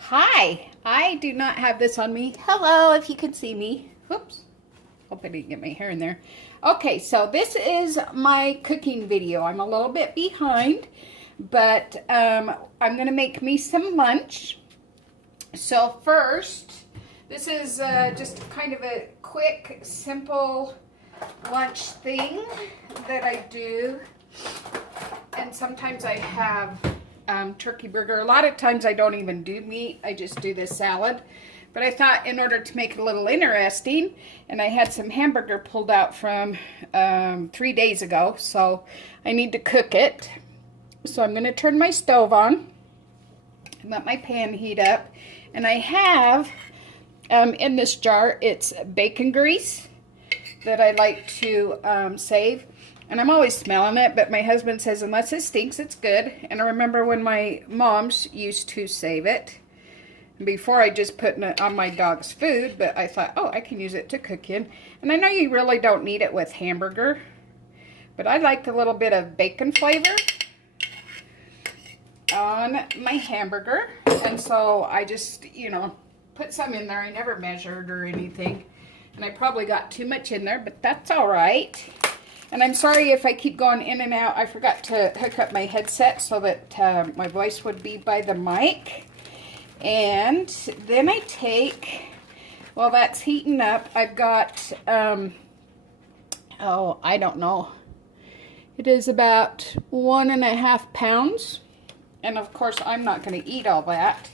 Hi, I do not have this on me. Hello, if you can see me. Whoops. Hope I didn't get my hair in there. Okay, so this is my cooking video. I'm a little bit behind, but I'm going to make me some lunch. So first, this is just kind of a quick, simple lunch thing that I do. And sometimes I have turkey burger. A lot of times I don't even do meat. I just do this salad. But I thought in order to make it a little interesting, and I had some hamburger pulled out from 3 days ago, so I need to cook it. So I'm going to turn my stove on and let my pan heat up. And I have in this jar, it's bacon grease that I like to save. And I'm always smelling it, but my husband says unless it stinks, it's good. And I remember when my moms used to save it. Before I just put it on my dog's food, but I thought, oh, I can use it to cook in. And I know you really don't need it with hamburger, but I like a little bit of bacon flavor on my hamburger. And so I just, put some in there. I never measured or anything. And I probably got too much in there, but that's all right. And I'm sorry if I keep going in and out. I forgot to hook up my headset so that my voice would be by the mic. And then I take, while that's heating up, I've got, I don't know. It is about 1.5 pounds. And of course, I'm not going to eat all that.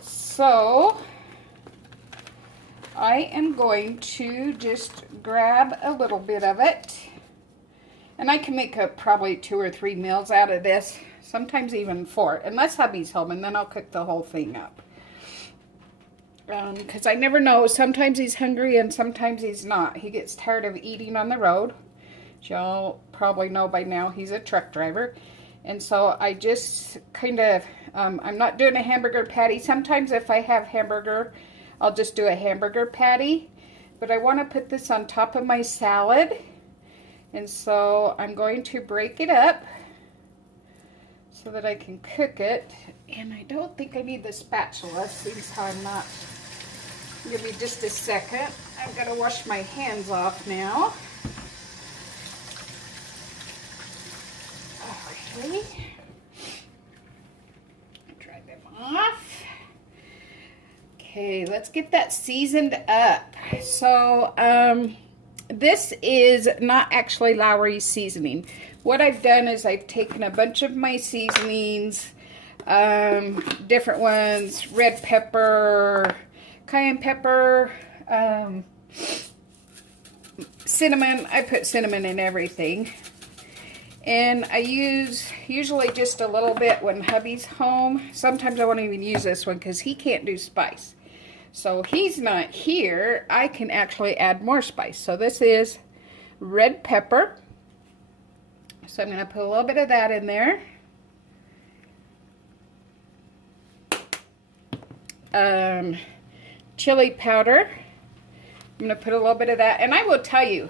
So I am going to just grab a little bit of it. And I can make up probably 2 or 3 meals out of this. Sometimes even 4. Unless hubby's home, and then I'll cook the whole thing up. Because I never know. Sometimes he's hungry and sometimes he's not. He gets tired of eating on the road. Y'all probably know by now he's a truck driver. And so I just kind of, I'm not doing a hamburger patty. Sometimes if I have hamburger, I'll just do a hamburger patty, but I want to put this on top of my salad, and so I'm going to break it up so that I can cook it. And I don't think I need the spatula, since I'm not. Give me just a second. I've got to wash my hands off now. Okay. Dry them off. Okay, let's get that seasoned up. So, this is not actually Lawry's seasoning. What I've done is I've taken a bunch of my seasonings, different ones, red pepper, cayenne pepper, cinnamon. I put cinnamon in everything. And I use usually just a little bit when hubby's home. Sometimes I won't even use this one because he can't do spice. So he's not here, I can actually add more spice. So this is red pepper. So I'm going to put a little bit of that in there. Chili powder. I'm going to put a little bit of that. And I will tell you,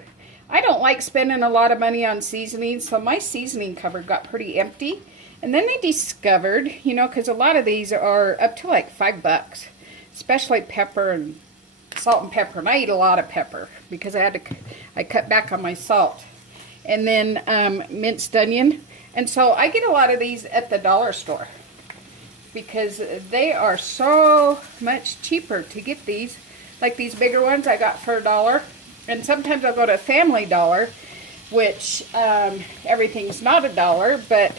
I don't like spending a lot of money on seasoning. So my seasoning cupboard got pretty empty. And then I discovered, because a lot of these are up to like $5. Especially pepper and salt and pepper. And I eat a lot of pepper because I cut back on my salt. And then minced onion. And so I get a lot of these at the dollar store because they are so much cheaper to get these. Like these bigger ones I got for $1. And sometimes I'll go to Family Dollar, which everything's not $1, but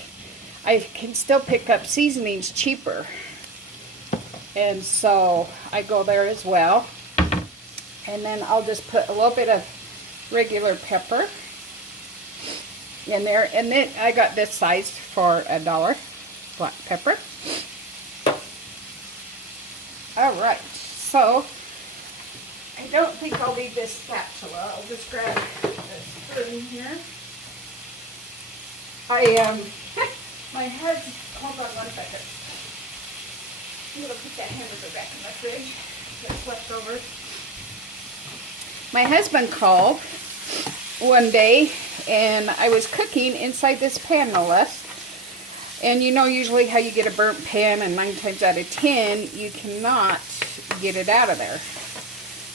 I can still pick up seasonings cheaper. And so I go there as well. And then I'll just put a little bit of regular pepper in there. And then I got this size for $1, black pepper. All right, so I don't think I'll need this spatula. I'll just grab a spoon here. My head, hold on one second. I'm going to put that hamburger back in my fridge. That's left over. My husband called one day, and I was cooking inside this pan, no less. And you know usually how you get a burnt pan, and 9 times out of 10 you cannot get it out of there.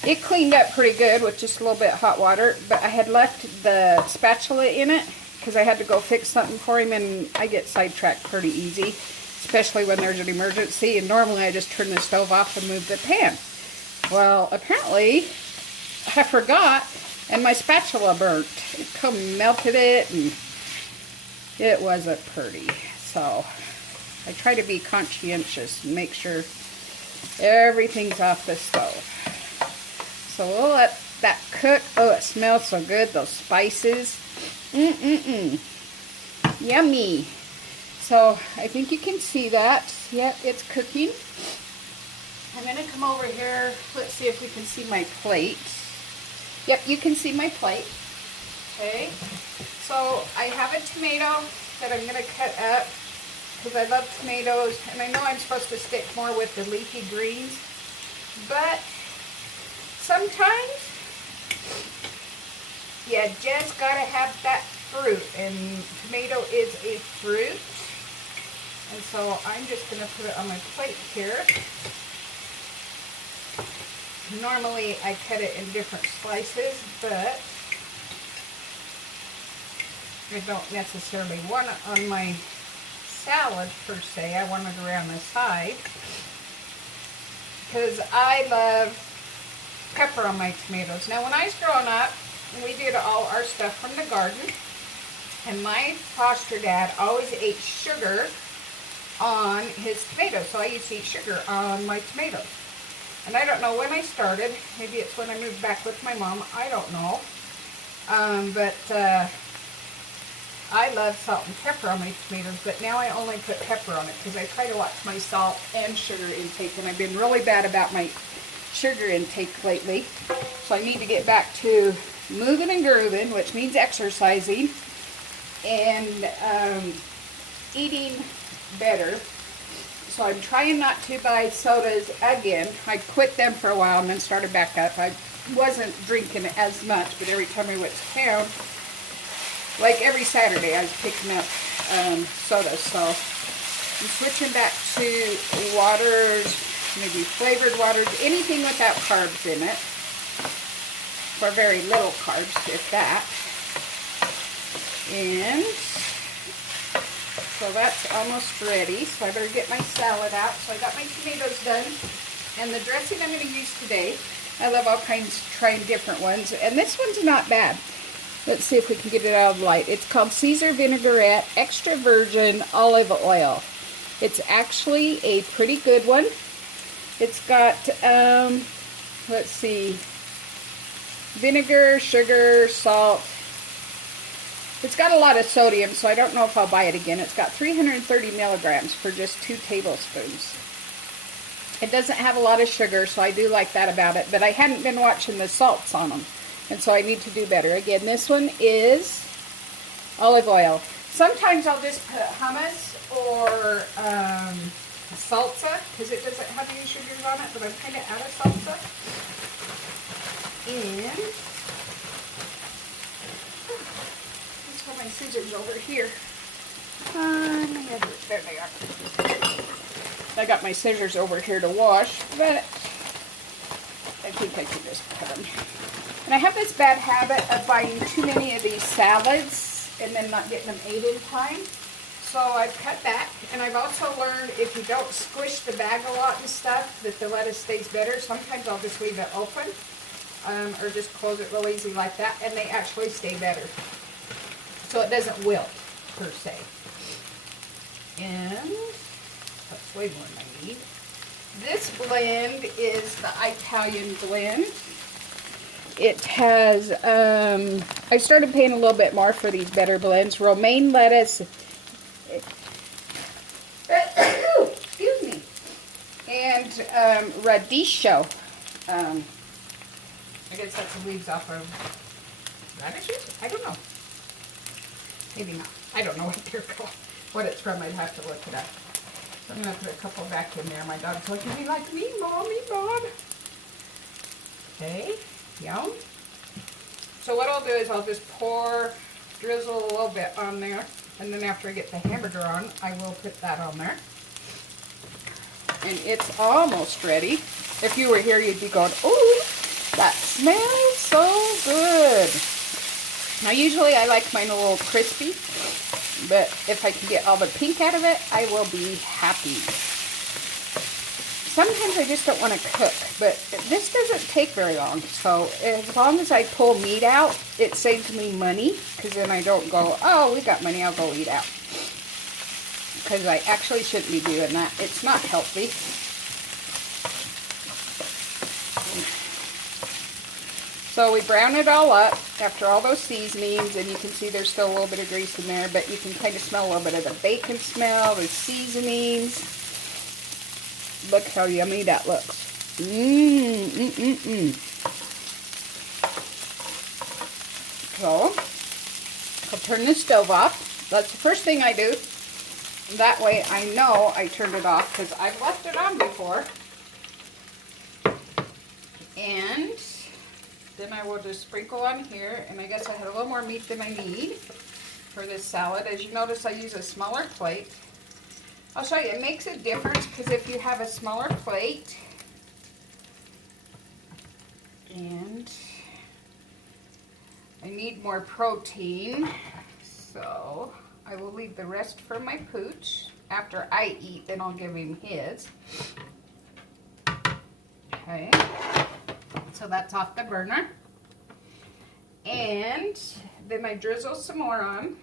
It cleaned up pretty good with just a little bit of hot water, but I had left the spatula in it because I had to go fix something for him, and I get sidetracked pretty easy, especially when there's an emergency, and normally I just turn the stove off and move the pan. Well, apparently I forgot, and my spatula burnt. It come melted it, and it wasn't pretty. So I try to be conscientious and make sure everything's off the stove. So we'll let that cook. Oh, it smells so good, those spices. Yummy. So I think you can see that. Yep, it's cooking. I'm going to come over here. Let's see if we can see my plate. Yep, you can see my plate. Okay. So I have a tomato that I'm going to cut up because I love tomatoes. And I know I'm supposed to stick more with the leafy greens, but sometimes you just gotta have that fruit, and tomato is a fruit. And so I'm just gonna put it on my plate here. Normally I cut it in different slices, but I don't necessarily want it on my salad per se. I want it around the side because I love pepper on my tomatoes. Now, when I was growing up, we did all our stuff from the garden, and my foster dad always ate sugar on his tomatoes, so I used to eat sugar on my tomatoes. And I don't know when I started. Maybe it's when I moved back with my mom. I don't know. But I love salt and pepper on my tomatoes, but now I only put pepper on it because I try to watch my salt and sugar intake, and I've been really bad about my sugar intake lately. So I need to get back to moving and grooving, which means exercising and eating better. So I'm trying not to buy sodas again. I quit them for a while and then started back up. I wasn't drinking as much, but every time I went to town, like every Saturday, I was picking up sodas. So I'm switching back to waters, maybe flavored waters, anything without carbs in it, or very little carbs, if that. And so that's almost ready, so I better get my salad out. So I got my tomatoes done, and the dressing I'm going to use today, I love all kinds, trying different ones, and this one's not bad. Let's see if we can get it out of the light. It's called Caesar Vinaigrette Extra Virgin Olive Oil. It's actually a pretty good one. It's got, let's see, vinegar, sugar, salt. It's got a lot of sodium, so I don't know if I'll buy it again. It's got 330 milligrams for just 2 tablespoons. It doesn't have a lot of sugar, so I do like that about it, but I hadn't been watching the salts on them, and so I need to do better. Again, this one is olive oil. Sometimes I'll just put hummus or salsa, because it doesn't have any sugars on it, but I'm kind of out of salsa. And let's put my scissors over here. There they are. I got my scissors over here to wash, but I think I can just cut them. And I have this bad habit of buying too many of these salads and then not getting them ate in time. So I've cut back, and I've also learned if you don't squish the bag a lot and stuff, that the lettuce stays better. Sometimes I'll just leave it open, or just close it real easy like that, and they actually stay better. So it doesn't wilt, per se. And that's way more than I need. This blend is the Italian blend. It has, I started paying a little bit more for these better blends. Romaine lettuce, excuse me, and radicchio. I guess that's the leaves off of radishes? I don't know. Maybe not. I don't know what they're called. What it's from, I'd have to look it up. So I'm going to put a couple back in there. My dog's looking at me like, me, Mommy, Mom. Okay, yum. So what I'll do is I'll just drizzle a little bit on there. And then after I get the hamburger on, I will put that on there. And it's almost ready. If you were here, you'd be going, ooh, that smells so good. Now, usually I like mine a little crispy, but if I can get all the pink out of it, I will be happy. Sometimes I just don't want to cook, but this doesn't take very long. So as long as I pull meat out, it saves me money, because then I don't go, oh, we got money, I'll go eat out. Because I actually shouldn't be doing that. It's not healthy. So we brown it all up after all those seasonings, and you can see there's still a little bit of grease in there, but you can kind of smell a little bit of the bacon smell, the seasonings. Look how yummy that looks. So, I'll turn the stove off. That's the first thing I do. That way I know I turned it off, because I've left it on before. And then I will just sprinkle on here, and I guess I had a little more meat than I need for this salad. As you notice, I use a smaller plate. I'll show you, it makes a difference, because if you have a smaller plate, and I need more protein, so I will leave the rest for my pooch. After I eat, then I'll give him his. Okay, so that's off the burner. And then I drizzle some more on.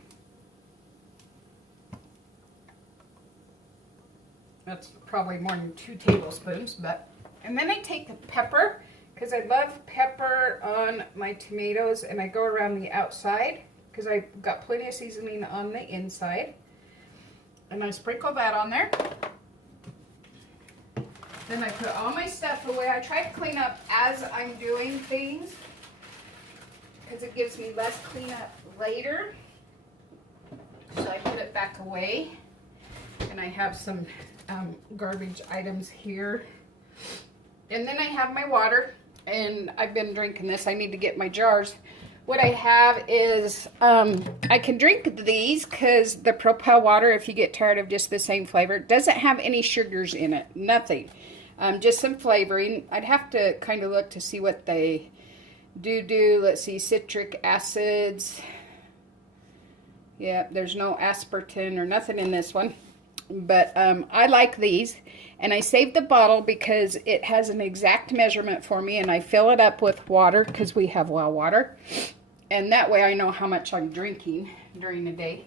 That's probably more than 2 tablespoons, but, and then I take the pepper, because I love pepper on my tomatoes, and I go around the outside, because I've got plenty of seasoning on the inside. And I sprinkle that on there. Then I put all my stuff away. I try to clean up as I'm doing things, because it gives me less cleanup later. So I put it back away. And I have some garbage items here. And then I have my water, and I've been drinking this. I need to get my jars. What I have is, I can drink these because the Propel water, if you get tired of just the same flavor, doesn't have any sugars in it. Nothing. Just some flavoring. I'd have to kind of look to see what they do. Let's see, citric acids. Yeah, there's no aspartame or nothing in this one. But I like these, and I saved the bottle because it has an exact measurement for me, and I fill it up with water because we have well water, and that way I know how much I'm drinking during the day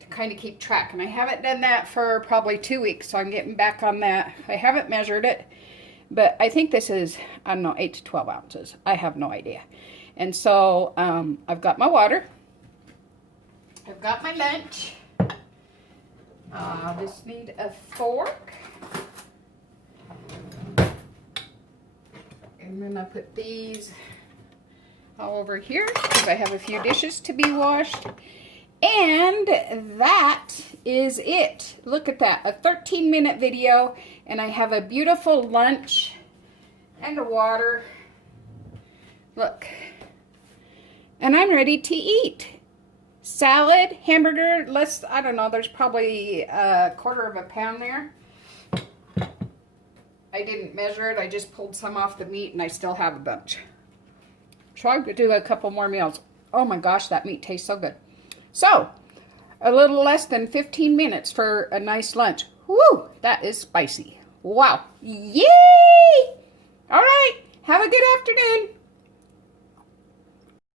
to kind of keep track. And I haven't done that for probably 2 weeks, so I'm getting back on that. I haven't measured it, but I think this is, I don't know, 8 to 12 ounces. I have no idea. And so I've got my water, I've got my lunch. I just need a fork, and then I put these all over here because I have a few dishes to be washed, and that is it. Look at that, a 13-minute video, and I have a beautiful lunch and a water. Look, and I'm ready to eat. Salad, hamburger, I don't know, there's probably a 1/4 pound there. I didn't measure it, I just pulled some off the meat, and I still have a bunch. So I'm going to do a couple more meals. Oh my gosh, that meat tastes so good. So, a little less than 15 minutes for a nice lunch. Woo, that is spicy. Wow. Yay! All right, have a good afternoon.